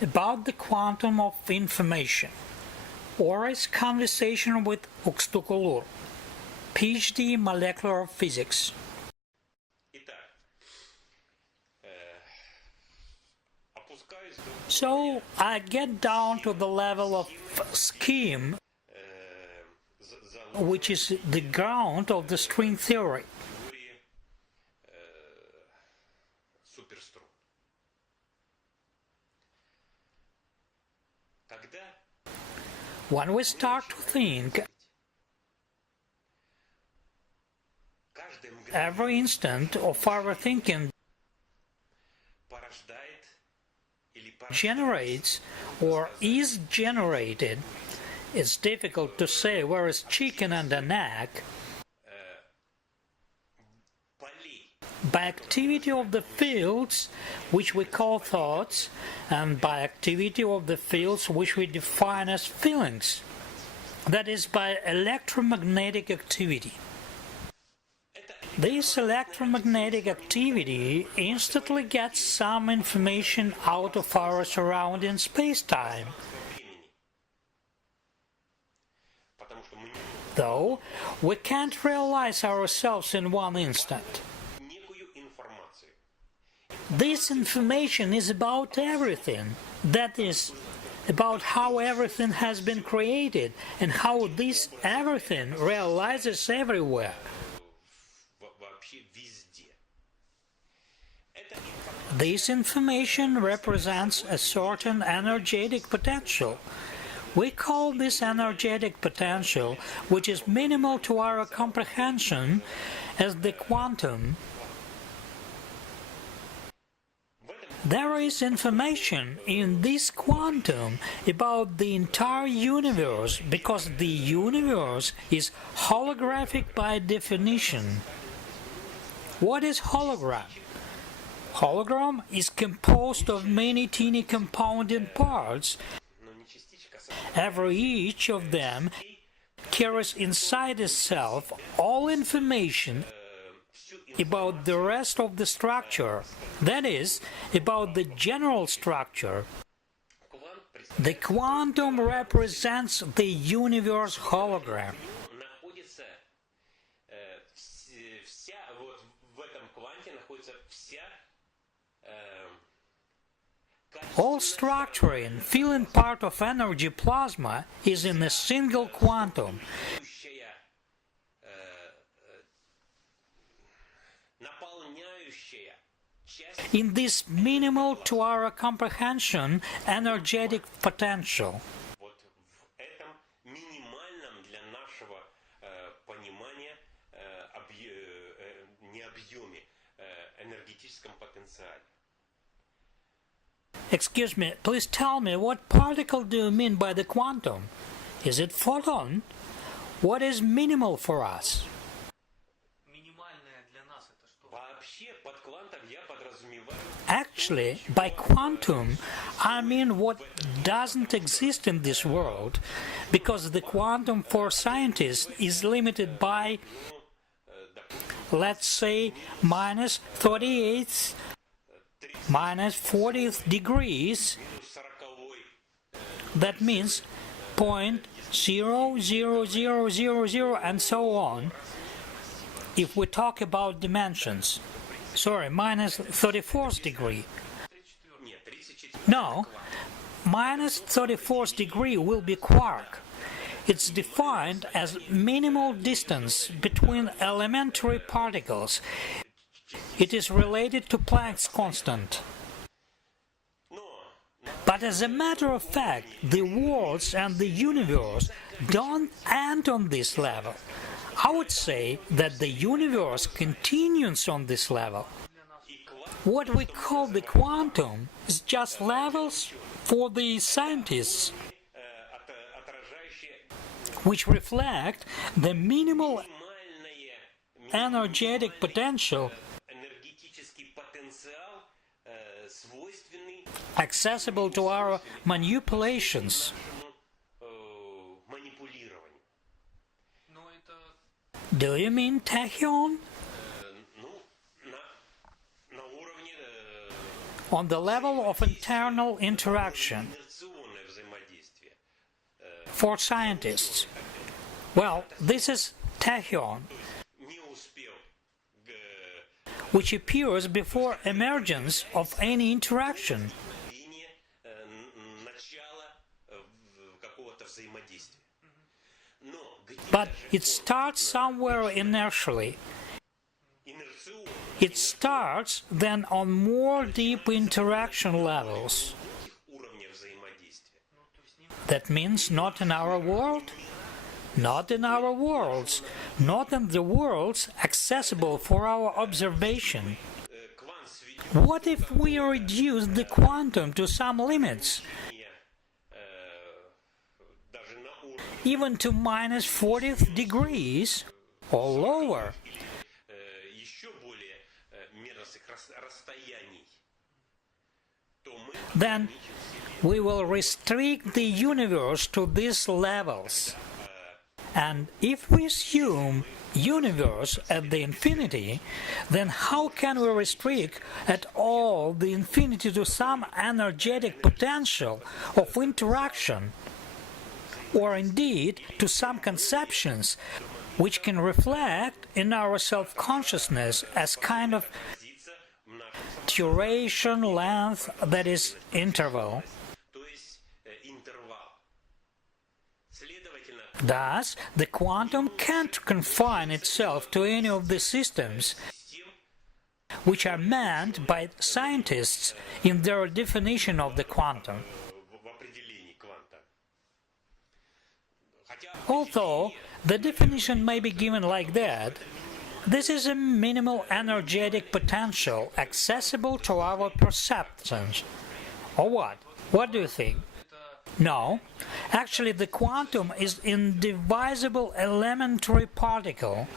about the quantum of information. Oris conversation with Ukstukulur, PhD in molecular physics. So I get down to the level of scheme, which is the ground of the string theory. When we start to think, every instant of our thinking generates or is generated, it's difficult to say where is chicken and an egg, by activity of the fields which we call thoughts and by activity of the fields which we define as feelings, that is, by electromagnetic activity. This electromagnetic activity instantly gets some information out of our surrounding space-time, though we can't realize ourselves in one instant. This information is about everything, that is, about how everything has been created and how this everything realizes everywhere. This information represents a certain energetic potential. We call this energetic potential, which is minimal to our comprehension, as the quantum. There is information in this quantum about the entire universe, because the universe is holographic by definition. What is hologram? Hologram is composed of many teeny compounding parts. Each of them carries inside itself all information about the rest of the structure, that is, about the general structure. The quantum represents the universe hologram. All structuring, feeling part of energy plasma is in a single quantum. In this minimal to our comprehension energetic potential. Excuse me, please tell me, what particle do you mean by the quantum? Is it photon? What is minimal for us? Actually, by quantum, I mean what doesn't exist in this world, because the quantum for scientists is limited by, let's say, minus 38th, minus 40th degrees. That means 0.00000 and so on, if we talk about dimensions. Sorry, minus 34th degree. No, minus 34th degree will be quark. It's defined as minimal distance between elementary particles. It is related to Planck's constant. But as a matter of fact, the worlds and the universe don't end on this level. I would say that the universe continues on this level. What we call the quantum is just levels for the scientists, which reflect the minimal energetic potential accessible to our manipulations. Do you mean tachyon? on the level of internal interaction. For scientists, well, this is tachyon, which appears before emergence of any interaction. But it starts somewhere inertially. It starts then on more deep interaction levels. That means not in our world, not in our worlds, not in the worlds accessible for our observation. What if we reduce the quantum to some limits, even to minus 40th degrees or lower? Then we will restrict the universe to these levels. And if we assume universe at the infinity, then how can we restrict at all the infinity to some energetic potential of interaction, or indeed to some conceptions which can reflect in our self-consciousness as kind of duration, length, that is, interval. Thus, the quantum can't confine itself to any of the systems which are meant by scientists in their definition of the quantum. Although the definition may be given like that, this is a minimal energetic potential accessible to our perceptions. Or what? What do you think? No, actually the quantum is indivisible elementary particle,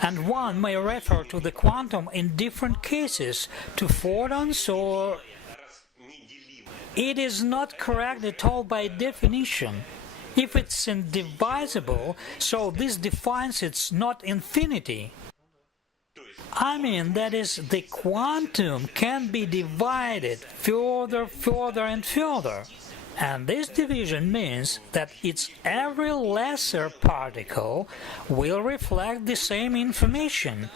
and one may refer to the quantum in different cases to photons or... It is not correct at all by definition. If it's indivisible, so this defines its not infinity. I mean, that is, the quantum can be divided further and further. And this division means that its every lesser particle will reflect the same information,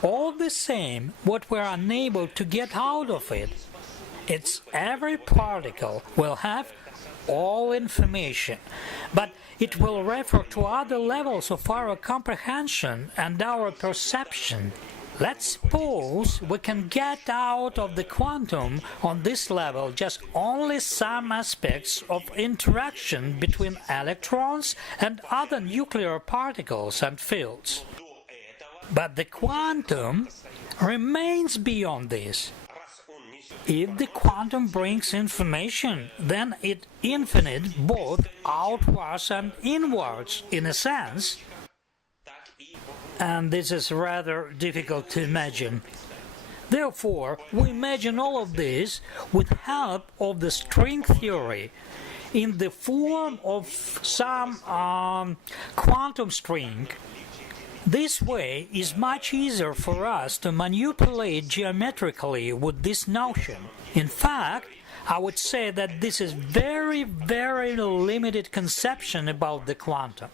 all the same what we're unable to get out of it. Its every particle will have all information, but it will refer to other levels of our comprehension and our perception. Let's suppose we can get out of the quantum on this level just only some aspects of interaction between electrons and other nuclear particles and fields. But the quantum remains beyond this. If the quantum brings information, then it's infinite both outwards and inwards, in a sense. And this is rather difficult to imagine. Therefore, we imagine all of this with help of the string theory, in the form of some quantum string. This way is much easier for us to manipulate geometrically with this notion. In fact, I would say that this is very limited conception about the quantum.